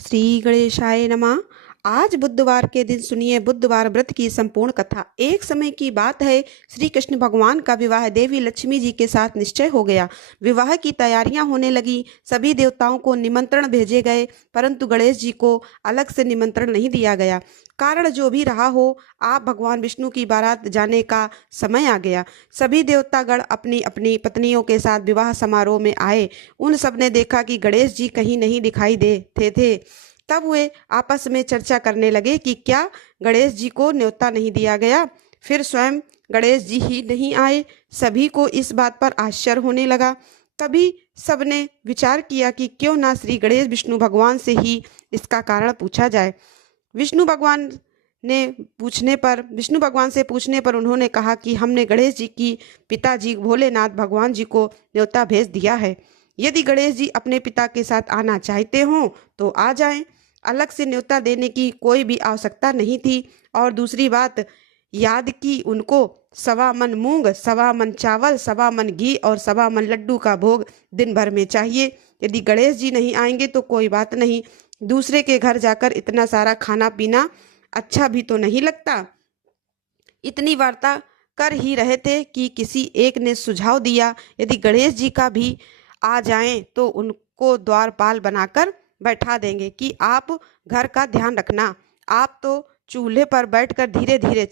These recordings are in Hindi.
श्री गणेशाय नमः। आज बुधवार के दिन सुनिए बुधवार व्रत की संपूर्ण कथा। एक समय की बात है, श्री कृष्ण भगवान का विवाह देवी लक्ष्मी जी के साथ निश्चय हो गया। विवाह की तैयारियां होने लगी। सभी देवताओं को निमंत्रण भेजे गए, परंतु गणेश जी को अलग से निमंत्रण नहीं दिया गया। कारण जो भी रहा हो, आप भगवान विष्णु की बारात जाने का समय आ गया। सभी देवतागण अपनी अपनी पत्नियों के साथ विवाह समारोह में आए। उन सब ने देखा कि गणेश जी कहीं नहीं दिखाई देते थे। तब वे आपस में चर्चा करने लगे कि क्या गणेश जी को न्योता नहीं दिया गया। फिर स्वयं गणेश जी ही नहीं आए। सभी को इस बात पर आश्चर्य होने लगा। तभी सबने विचार किया कि क्यों ना श्री गणेश विष्णु भगवान से ही इसका कारण पूछा जाए। विष्णु भगवान से पूछने पर उन्होंने कहा कि हमने गणेश जी की पिताजी भोलेनाथ भगवान जी को न्योता भेज दिया है। यदि गणेश जी अपने पिता के साथ आना चाहते हों तो आ जाएं। अलग से न्योता देने की कोई भी आवश्यकता नहीं थी। और दूसरी बात याद की उनको 1.25 मन मूंग, 1.25 मन चावल, 1.25 मन घी और 1.25 मन लड्डू का भोग दिन भर में चाहिए। यदि गणेश जी नहीं आएंगे तो कोई बात नहीं, दूसरे के घर जाकर इतना सारा खाना पीना अच्छा भी तो नहीं लगता। इतनी वार्ता कर ही रहे थे कि किसी एक ने सुझाव दिया, यदि गणेश जी का भी आ जाएं तो उनको द्वारपाल बनाकर बैठा देंगे कि आप घर का ध्यान रखना। आप तो चूल्हे पर बैठकर धीरे धीरे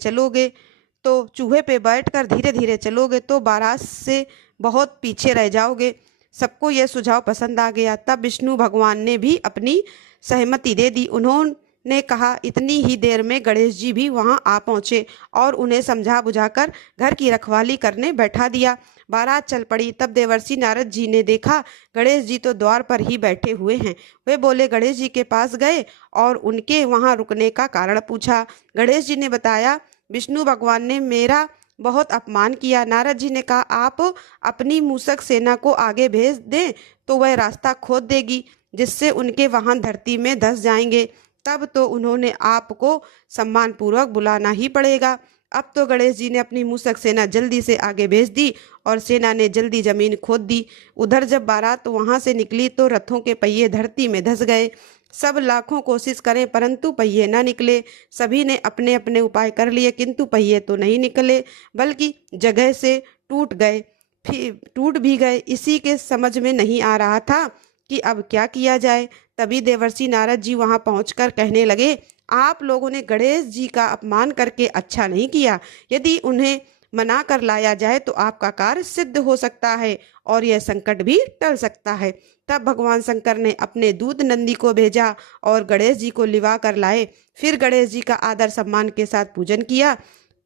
चलोगे तो बारात से बहुत पीछे रह जाओगे। सबको यह सुझाव पसंद आ गया। तब विष्णु भगवान ने भी अपनी सहमति दे दी। उन्होंने कहा इतनी ही देर में गणेश जी भी वहां आ पहुंचे और उन्हें समझा बुझाकर घर की रखवाली करने बैठा दिया। बारात चल पड़ी। तब देवर्षि नारद जी ने देखा गणेश जी तो द्वार पर ही बैठे हुए हैं। वे बोले, गणेश जी के पास गए और उनके वहां रुकने का कारण पूछा। गणेश जी ने बताया, विष्णु भगवान ने मेरा बहुत अपमान किया। नारद जी ने कहा, आप अपनी मूसक सेना को आगे भेज दें तो वह रास्ता खोद देगी, जिससे उनके वाहन धरती में धंस जाएंगे। तब तो उन्होंने आपको सम्मान पूर्वक बुलाना ही पड़ेगा। अब तो गणेश जी ने अपनी मूसक सेना जल्दी से आगे भेज दी और सेना ने जल्दी जमीन खोद दी। उधर जब बारात वहां से निकली तो रथों के पहिए धरती में धंस गए। सब लाखों कोशिश करें परंतु पहिए न निकले। सभी ने अपने अपने उपाय कर लिए किंतु पहिए तो नहीं निकले, बल्कि जगह से टूट गए, फिर टूट भी गए। इसी के समझ में नहीं आ रहा था कि अब क्या किया जाए। तभी देवर्षि नारद जी वहां पहुंचकर कहने लगे, आप लोगों ने गणेश जी का अपमान करके अच्छा नहीं किया। यदि उन्हें मना कर लाया जाए तो आपका कार्य सिद्ध हो सकता है और यह संकट भी टल सकता है। तब भगवान शंकर ने अपने दूत नंदी को भेजा और गणेश जी को लिवा कर लाए। फिर गणेश जी का आदर सम्मान के साथ पूजन किया।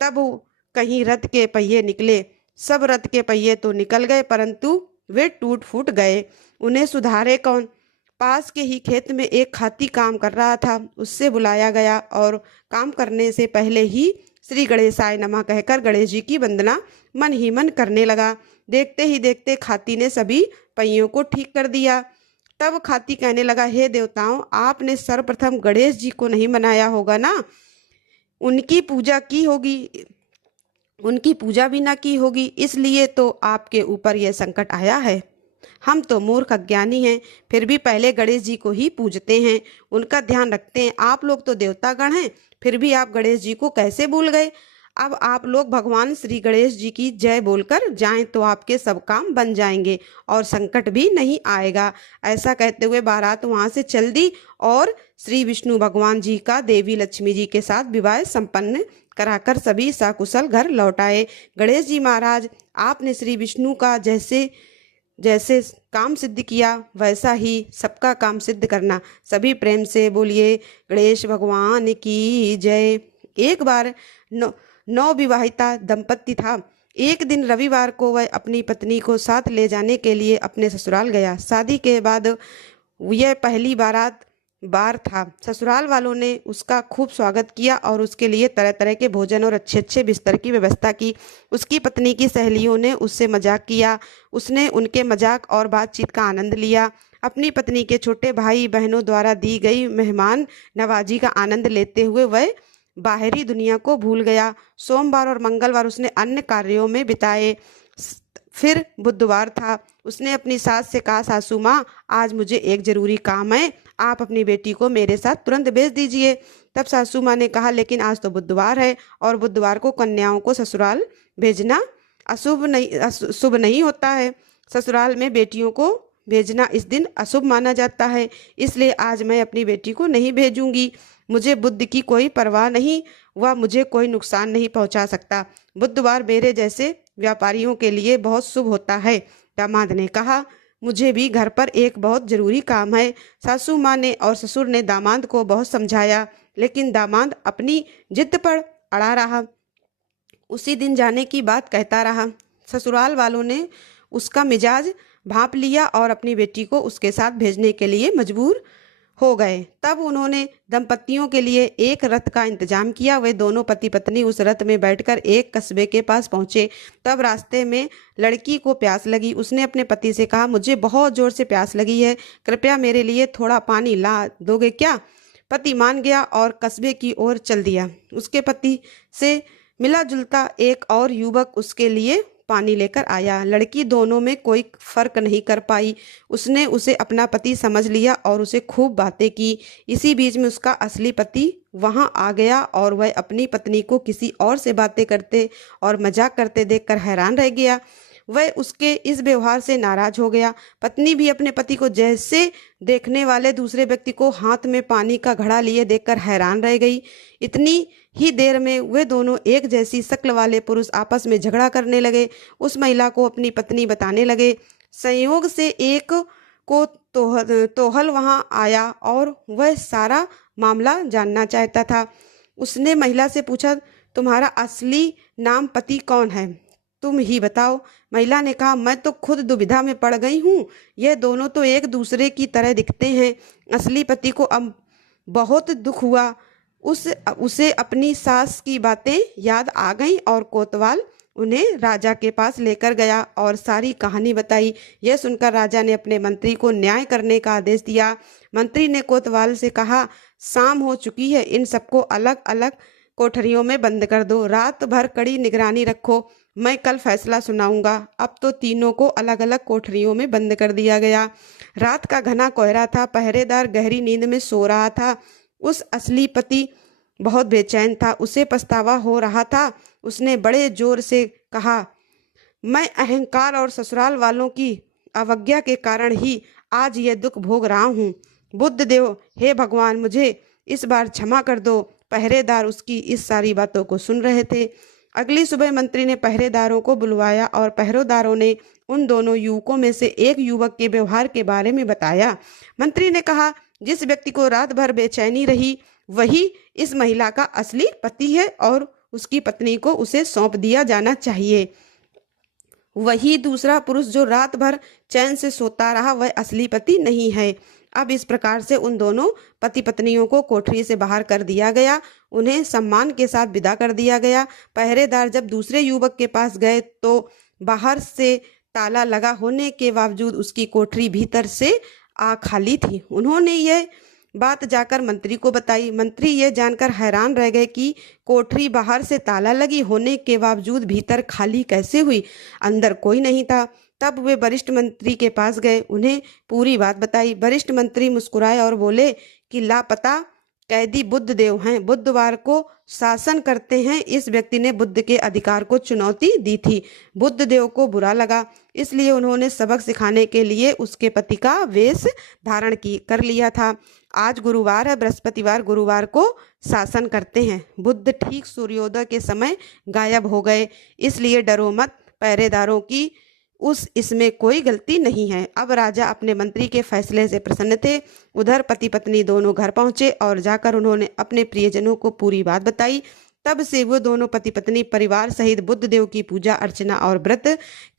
तब कहीं रथ के पहिए निकले। सब रथ के पहिए तो निकल गए परंतु वे टूट फूट गए। उन्हें सुधारे कौन। पास के ही खेत में एक खाती काम कर रहा था। उससे बुलाया गया और काम करने से पहले ही श्री गणेशाय नमः कहकर गणेश जी की वंदना मन ही मन करने लगा। देखते ही देखते खाती ने सभी पहियों को ठीक कर दिया। तब खाती कहने लगा, हे देवताओं, आपने सर्वप्रथम गणेश जी को नहीं मनाया होगा ना। उनकी पूजा की होगी, उनकी पूजा भी ना की होगी, इसलिए तो आपके ऊपर यह संकट आया है। हम तो मूर्ख अज्ञानी हैं, फिर भी पहले गणेश जी को ही पूजते हैं, उनका ध्यान रखते हैं। आप लोग तो देवतागण हैं, फिर भी आप गणेश जी को कैसे भूल गए। अब आप लोग भगवान श्री गणेश जी की जय बोलकर जाएं तो आपके सब काम बन जाएंगे और संकट भी नहीं आएगा। ऐसा कहते हुए बारात वहां से चल दी और श्री विष्णु भगवान जी का देवी लक्ष्मी जी के साथ विवाह संपन्न कराकर सभी सकुशल घर लौट आए। गणेश जी महाराज, आपने श्री विष्णु का जैसे जैसे काम सिद्ध किया वैसा ही सबका काम सिद्ध करना। सभी प्रेम से बोलिए गणेश भगवान की जय। एक बार नौ विवाहिता दंपत्ति था। एक दिन रविवार को वह अपनी पत्नी को साथ ले जाने के लिए अपने ससुराल गया। शादी के बाद यह पहली बार था। ससुराल वालों ने उसका खूब स्वागत किया और उसके लिए तरह तरह के भोजन और अच्छे अच्छे बिस्तर की व्यवस्था की। उसकी पत्नी की सहेलियों ने उससे मजाक किया। उसने उनके मजाक और बातचीत का आनंद लिया। अपनी पत्नी के छोटे भाई बहनों द्वारा दी गई मेहमान नवाजी का आनंद लेते हुए वह बाहरी दुनिया को भूल गया। सोमवार और मंगलवार उसने अन्य कार्यों में बिताए। फिर बुधवार था। उसने अपनी सास से कहा, सासू माँ, आज मुझे एक जरूरी काम है, आप अपनी बेटी को मेरे साथ तुरंत भेज दीजिए। तब सासू माँ ने कहा, लेकिन आज तो बुधवार है और बुधवार को कन्याओं को ससुराल भेजना शुभ नहीं होता है। ससुराल में बेटियों को भेजना इस दिन अशुभ माना जाता है, इसलिए आज मैं अपनी बेटी को नहीं भेजूंगी। मुझे बुद्ध की कोई परवाह नहीं, वह मुझे कोई नुकसान नहीं पहुंचा सकता। बुधवार मेरे जैसे व्यापारियों के लिए बहुत शुभ होता है। दामाद ने कहा, मुझे भी घर पर एक बहुत जरूरी काम है। सासू माँ ने और ससुर ने दामाद को बहुत समझाया, लेकिन दामाद अपनी जिद पर अड़ा रहा। उसी दिन जाने की बात कहता रहा। ससुराल वालों ने उसका मिजाज भांप लिया और अपनी बेटी को उसके साथ भेजने के लिए मजबूर हो गए। तब उन्होंने दंपतियों के लिए एक रथ का इंतजाम किया। वे दोनों पति पत्नी उस रथ में बैठकर एक कस्बे के पास पहुंचे। तब रास्ते में लड़की को प्यास लगी। उसने अपने पति से कहा, मुझे बहुत जोर से प्यास लगी है, कृपया मेरे लिए थोड़ा पानी ला दोगे क्या? पति मान गया और कस्बे की ओर चल दिया। उसके पति से मिला जुलता एक और युवक उसके लिए पानी लेकर आया। लड़की दोनों में कोई फर्क नहीं कर पाई। उसने उसे अपना पति समझ लिया और उसे खूब बातें की। इसी बीच में उसका असली पति वहां आ गया और वह अपनी पत्नी को किसी और से बातें करते और मजाक करते देखकर हैरान रह गया। वह उसके इस व्यवहार से नाराज हो गया। पत्नी भी अपने पति को जैसे देखने वाले दूसरे व्यक्ति को हाथ में पानी का घड़ा लिए देखकर हैरान रह गई। इतनी ही देर में वे दोनों एक जैसी शक्ल वाले पुरुष आपस में झगड़ा करने लगे। उस महिला को अपनी पत्नी बताने लगे। संयोग से एक को तोहल वहां आया और वह सारा मामला जानना चाहता था। उसने महिला से पूछा, तुम्हारा असली नाम पति कौन है? तुम ही बताओ। महिला ने कहा, मैं तो खुद दुविधा में पड़ गई हूँ। यह दोनों तो एक दूसरे की तरह दिखते हैं। असली पति को अब बहुत दुख हुआ। उसे अपनी सास की बातें याद आ गईं और कोतवाल उन्हें राजा के पास लेकर गया और सारी कहानी बताई। यह सुनकर राजा ने अपने मंत्री को न्याय करने का आदेश दिया। मंत्री ने कोतवाल से कहा, शाम हो चुकी है, इन सबको अलग अलग कोठरियों में बंद कर दो। रात भर कड़ी निगरानी रखो, मैं कल फैसला सुनाऊंगा। अब तो तीनों को अलग अलग कोठरियों में बंद कर दिया गया। रात का घना कोहरा था। पहरेदार गहरी नींद में सो रहा था। उस असली पति बहुत बेचैन था। उसे पछतावा हो रहा था। उसने बड़े जोर से कहा, मैं अहंकार और ससुराल वालों की अवज्ञा के कारण ही आज यह दुख भोग रहा हूँ। बुद्ध देव, हे भगवान, मुझे इस बार क्षमा कर दो। पहरेदार उसकी इस सारी बातों को सुन रहे थे। अगली सुबह मंत्री ने पहरेदारों को बुलवाया और पहरेदारों ने उन दोनों युवकों में से एक युवक के व्यवहार के बारे में बताया। मंत्री ने कहा, जिस व्यक्ति को रात भर बेचैनी रही वही इस महिला का असली पति है और उसकी पत्नी को उसे सौंप दिया जाना चाहिए। वही दूसरा पुरुष जो रात भर चैन से सोता रहा वह असली पति नहीं है। अब इस प्रकार से उन दोनों पति पत्नियों को कोठरी से बाहर कर दिया गया। उन्हें सम्मान के साथ विदा कर दिया गया। पहरेदार जब दूसरे युवक के पास गए तो बाहर से ताला लगा होने के बावजूद उसकी कोठरी भीतर से खाली थी। उन्होंने यह बात जाकर मंत्री को बताई। मंत्री ये जानकर हैरान रह गए कि कोठरी बाहर से ताला लगी होने के बावजूद भीतर खाली कैसे हुई। अंदर कोई नहीं था। तब वे वरिष्ठ मंत्री के पास गए, उन्हें पूरी बात बताई। वरिष्ठ मंत्री मुस्कुराए और बोले कि लापता कैदी बुद्ध देव हैं, बुधवार को शासन करते हैं। इस व्यक्ति ने बुद्ध के अधिकार को चुनौती दी थी। बुद्ध देव को बुरा लगा, इसलिए उन्होंने सबक सिखाने के लिए उसके पति का वेश धारण कर लिया था। आज गुरुवार है, बृहस्पतिवार गुरुवार को शासन करते हैं। बुद्ध ठीक सूर्योदय के समय गायब हो गए, इसलिए डरो मत, पहरेदारों की इसमें कोई गलती नहीं है। अब राजा अपने मंत्री के फैसले से प्रसन्न थे। उधर पति पत्नी दोनों घर पहुंचे और जाकर उन्होंने अपने प्रियजनों को पूरी बात बताई। तब से वो दोनों पति पत्नी परिवार सहित बुद्ध देव की पूजा अर्चना और व्रत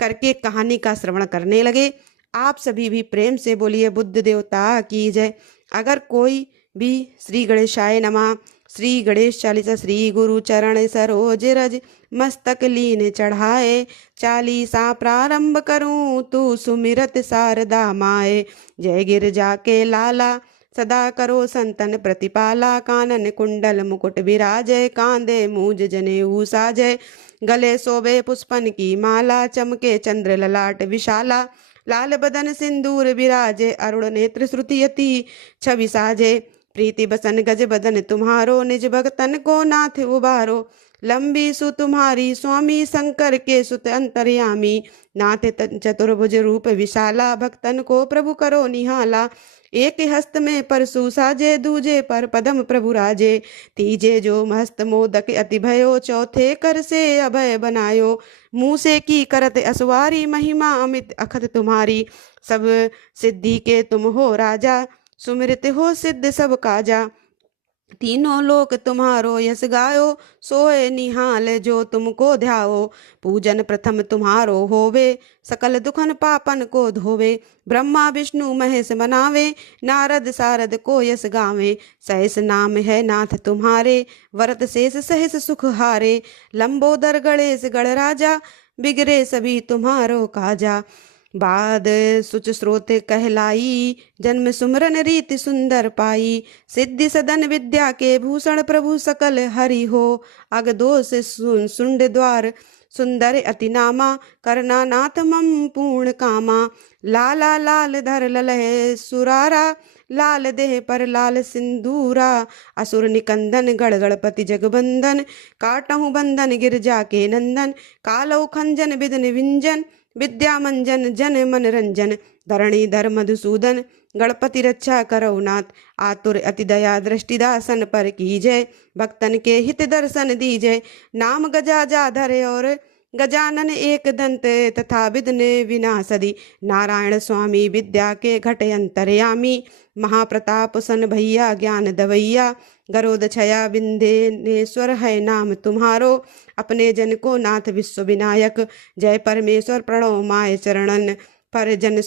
करके कहानी का श्रवण करने लगे। आप सभी भी प्रेम से बोलिए बुद्ध देवता की जय। अगर कोई भी श्री गणेशाय नमः, श्री गणेश चालीसा, श्री गुरु चरण सरोज रज मस्तक लीन चढ़ाए, चालीसा प्रारंभ करूं तू सुमिरत शारदा माए। जय गिरजा के लाला सदा करो संतन प्रतिपाला, कानन कुंडल मुकुट विराजय, कांधे मूज जनेऊ साजय, गले शोभे पुष्पन की माला, चमके चंद्र ललाट विशाला, लाल बदन सिंदूर विराजे, अरुण नेत्र श्रुति यति छवि साजे। प्रीति बसन गज बदन तुम्हारो, निज भक्तन को नाथ उबारो। लंबी सु तुम्हारी स्वामी, शंकर के सुत अंतर्यामी। नाथ चतुर्भुज रूप विशाला, भक्तन को प्रभु करो निहाला। एक हस्त में परशु साजे, दूजे पर पदम प्रभु राजे। तीजे जो मस्त मोदक अति भयो, चौथे कर से अभय बनायो। मुँह से की करत असवारी, महिमा अमित अखत तुम्हारी। सब सिद्धि के तुम हो राजा, सुमिरत हो सिद्ध सब काजा। तीनों लोक तुम्हारो यस गायो, सोए निहाल जो तुमको ध्याओ। पूजन प्रथम तुम्हारो होवे, सकल दुखन पापन को धोवे। ब्रह्मा विष्णु महेश बनावे, नारद सारद को यस गावे। सहस नाम है नाथ तुम्हारे, वरत शेष सहस सुख हारे। लंबोदर गणेश गणराजा, बिगड़े सभी तुम्हारो काजा। बाद सुच स्रोत कहलाई, जन्म सुमरन रीति सुंदर पाई। सिद्धि सदन विद्या के भूषण, प्रभु सकल हरि हो। अग दोष सुंड द्वार सुंदर अति नामा, करना नाथ मम पूर्ण कामा। लाला लाल धर ललह सुरारा, लाल देह पर लाल सिंदूरा। असुर निकंदन गण गणपति जगबंदन, काटहु बंधन गिरजा के नंदन। कालौ खंजन विधन विंजन, विद्या मंजन जन मन रंजन। धरणीधर मधुसूदन, गणपति रक्षा करौ नाथ। आतुर अति दया दृष्टि दासन पर कीजय, भक्तन के हित दर्शन दीजय। नाम गजा धरे और गजानन एक दंत, तथा विघ्न विनाशदी। नारायण स्वामी विद्या के घट अंतर्यामी, महाप्रताप सन भैया ज्ञान दवैया। गरोद छया विंध्येश्वर है नाम तुम्हारो, अपने जन को नाथ विश्व विनायक। जय परमेश्वर प्रणव माय चरणन, पर जन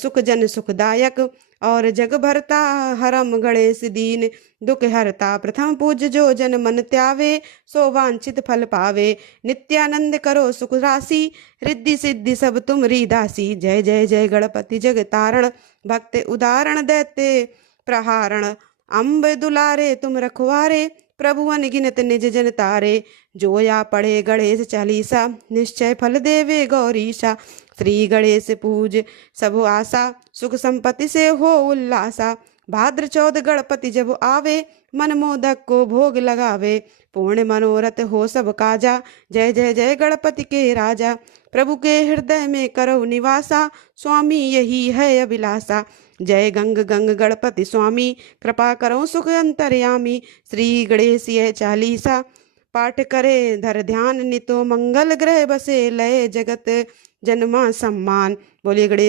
सुखदायक। और जग भरता हरम गणेश दीन, दुख हरता प्रथम पूज्य। जो जन मन त्यावे, सो वांछित फल पावे। नित्यानंद करो सुख राशि, रिद्धि सिद्धि सब तुमरी दासी। जय जय जय गणपति जग तारण, भक्त उदाहरण दैत्य प्रहारण। अम्ब दुलारे तुम रखवारे, प्रभु अनगिनत निज जन तारे। जोया पढ़े गणेश चालीसा, निश्चय फल देवे गौरीशा। श्री गणेश पूज सब आशा, सुख संपत्ति से हो उल्लासा। भाद्र चौद गणपति जब आवे, मन मोदक को भोग लगावे। पूर्ण मनोरथ हो सब काजा, जय जय जय गणपति के राजा। प्रभु के हृदय में करो निवासा, स्वामी यही है अभिलाषा। जय गंग गंग गणपति स्वामी, कृपा करो सुख अंतर्यामी। श्री गणेश यह चालीसा, पाठ करे धर ध्यान। नितो मंगल ग्रह बसे, लय जगत जन्मा सम्मान। बोलिए गणेश।